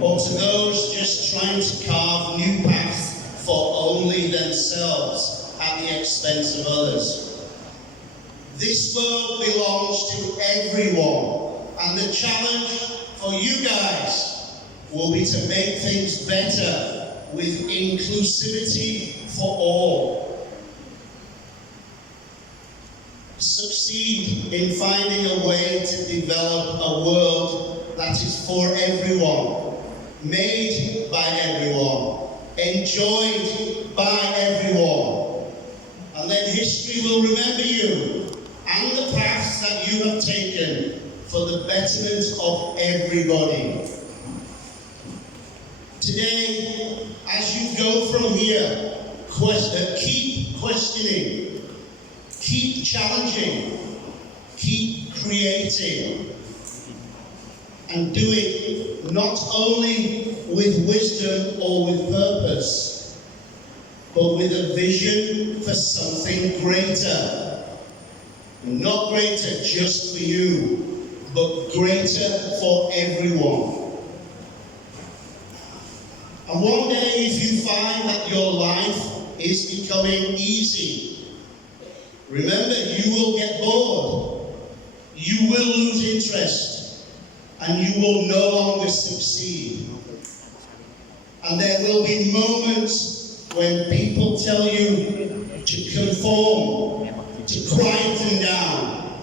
or to those just trying to carve new paths for only themselves at the expense of others. This world belongs to everyone, and the challenge for you guys will be to make things better with inclusivity for all. Succeed in finding a way to develop a world that is for everyone, made by everyone, enjoyed by everyone. And then history will remember you and the paths that you have taken for the betterment of everybody. Today, as you go from here, keep questioning, keep challenging, keep creating, and do it not only with wisdom or with purpose, but with a vision for something greater. Not greater just for you, but greater for everyone. And one day, if you find that your life is becoming easy, remember, you will get bored, you will lose interest, and you will no longer succeed. And there will be moments when people tell you to conform, to quieten down,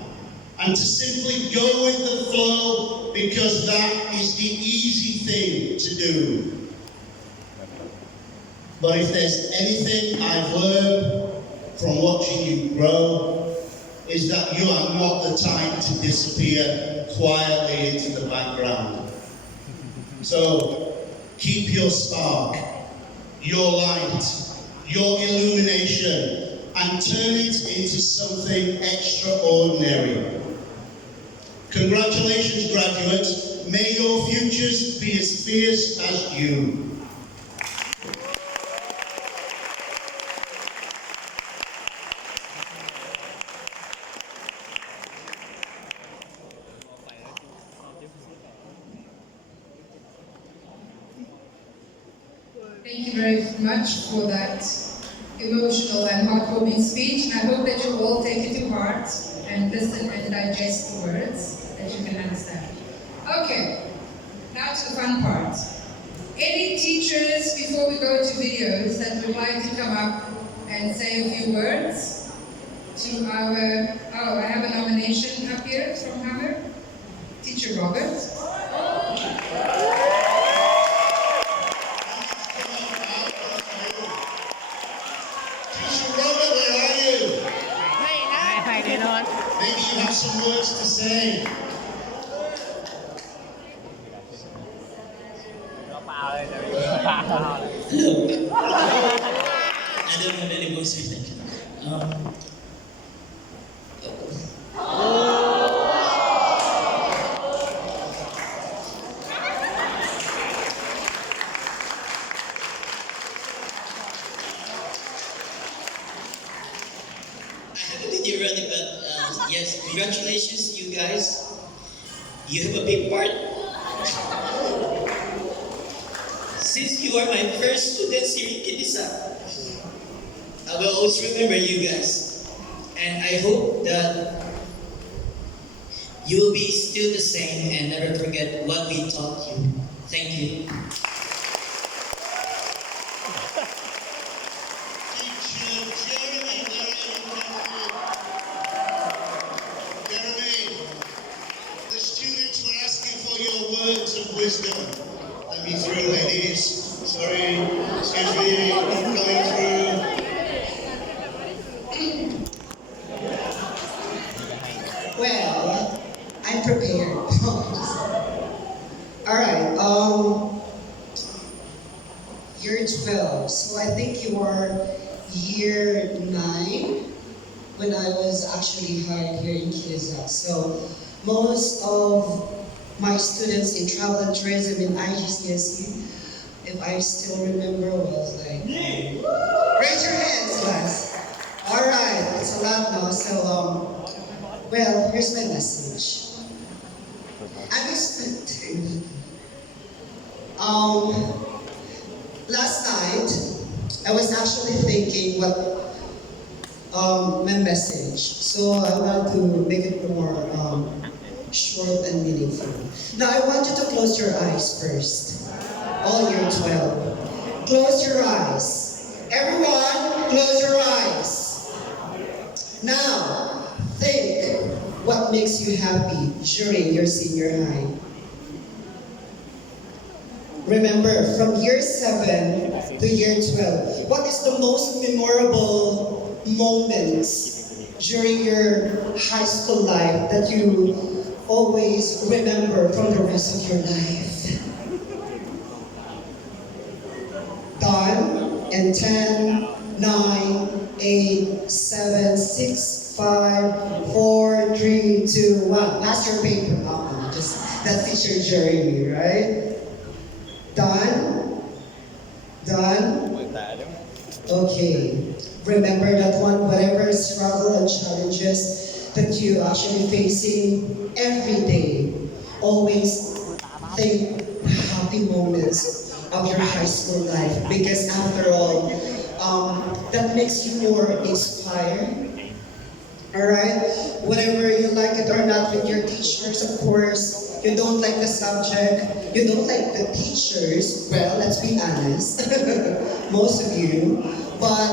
and to simply go with the flow because that is the easy thing to do. But if there's anything I've learned from watching you grow, is that you are not the type to disappear quietly into the background. So keep your spark, your light, your illumination, and turn it into something extraordinary. Congratulations, graduates. May your futures be as fierce as you. Thank you very much for that emotional and heartwarming speech. I hope that you all take it to heart and listen and digest the words that you can understand. Okay, now to the fun part. Any teachers, before we go to videos, that would like to come up and say a few words to our... Oh, I have a nomination up here from Hammer. Teacher Robert. Maybe you have some words to say. Hello. I don't have any voice retention. Yes, congratulations, you guys. You have a big part. Since you are my first students here in Kidisa, I will always remember you guys. And I hope that you will be still the same and never forget what we taught you. Thank you. Words of wisdom. Let me through, ladies. Sorry, excuse me, going through. Well, I'm prepared. Alright, you're 12, so I think you are year 9 when I was actually hired here in Kidisa. So most of my students in travel and tourism in IGCSE, if I still remember, was like, raise your hands, class. All right, it's a lot now. So, well, here's my message. I'm expecting Last night, I was actually thinking what my message. So I want to make it more short and meaningful. Now I want you to close your eyes first. All year 12. Close your eyes. Everyone, close your eyes. Now, think what makes you happy during your senior high. Remember, from year 7 to year 12, what is the most memorable moments during your high school life that you always remember from the rest of your life? Done? And 10, 9, 8, 7, 6, 5, 4, 3, 2, 1. Pass your paper. Oh, that's teacher Jeremy, right? Done? Done? Okay. Remember that one, whatever struggle and challenges that you actually facing every day, always think happy moments of your high school life, because after all, that makes you more inspired. Alright? Whatever you like it or not with your teachers, of course, you don't like the subject, you don't like the teachers, well, let's be honest, most of you, but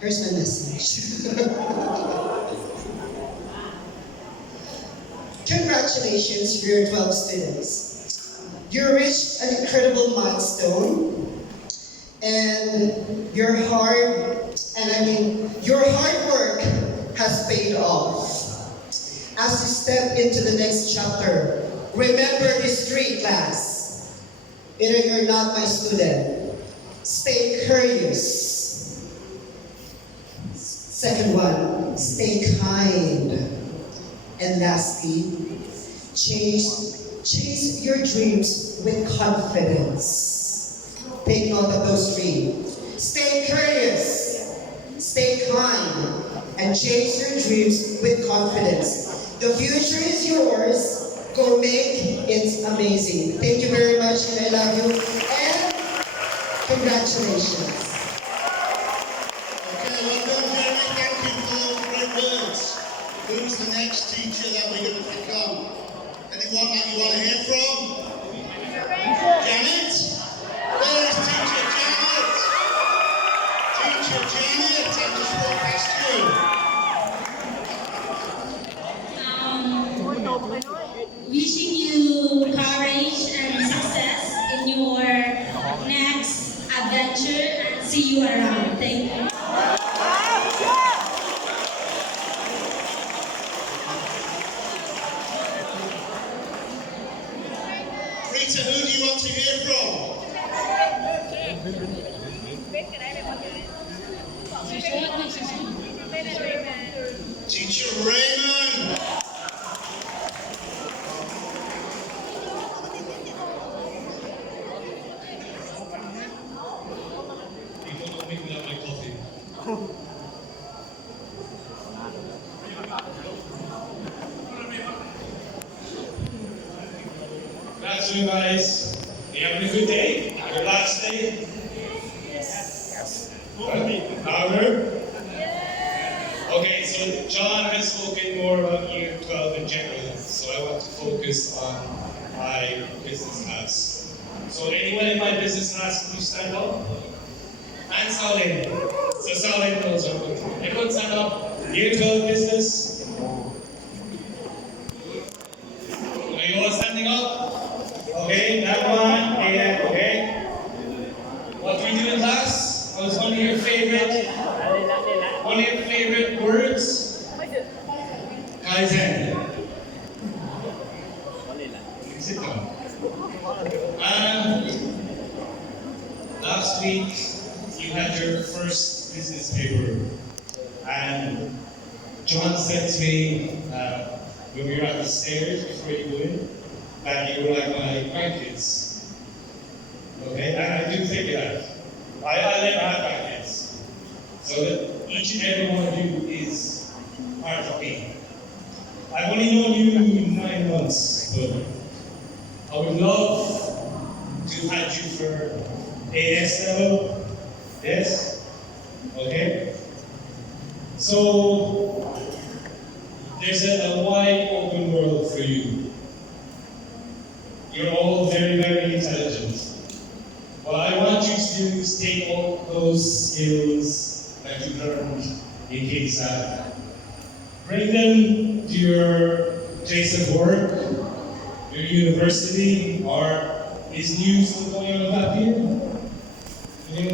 here's my message. Congratulations, year 12 students. You reached an incredible milestone, and your hard work has paid off. As you step into the next chapter, remember this three, class. Either you're not my student, stay curious. Second one, stay kind. And lastly, chase your dreams with confidence. Take note of those three. Stay curious, stay kind, and chase your dreams with confidence. The future is yours. Go make it amazing. Thank you very much, and I love you. And congratulations. Okay, well done, Jeremy. Thank you for those great words. Who's the next teacher that we're going to pick on? Anyone that you want to hear from? Janet? Where is Teacher Janet? Teacher Janet, I just walked past you. Wishing you courage and success in your next adventure, and see you around. Thank you. Rita, who do you want to hear from? Teacher Raymond. That's you guys. You having a good day? Your last day? Yes. Louder? Okay, so John has spoken more about year 12 in general, so I want to focus on my business class. So anyone in my business class, can you stand up? And Solid. So Solid knows what I'm doing. Everyone stand up. Year 12 business. Are you all standing up? Okay, that one, yeah, okay. What do we do in class? What was one of your favorite words? Kaizen. Sit down. Last week, you had your first business paper, and John said to me when we were at the stairs before you go in, that you were like my grandkids. Okay, and I do think that. I never had grandkids. So that each and every one of you is part of me. I've only known you 9 months, but I would love to have you for AS level. Yes? Okay? So, there's a wide open world for you. You're all very, very intelligent. But I want you to take all those skills that you learned in KSAT, bring them to your place of work, your university, or is new still going on back here?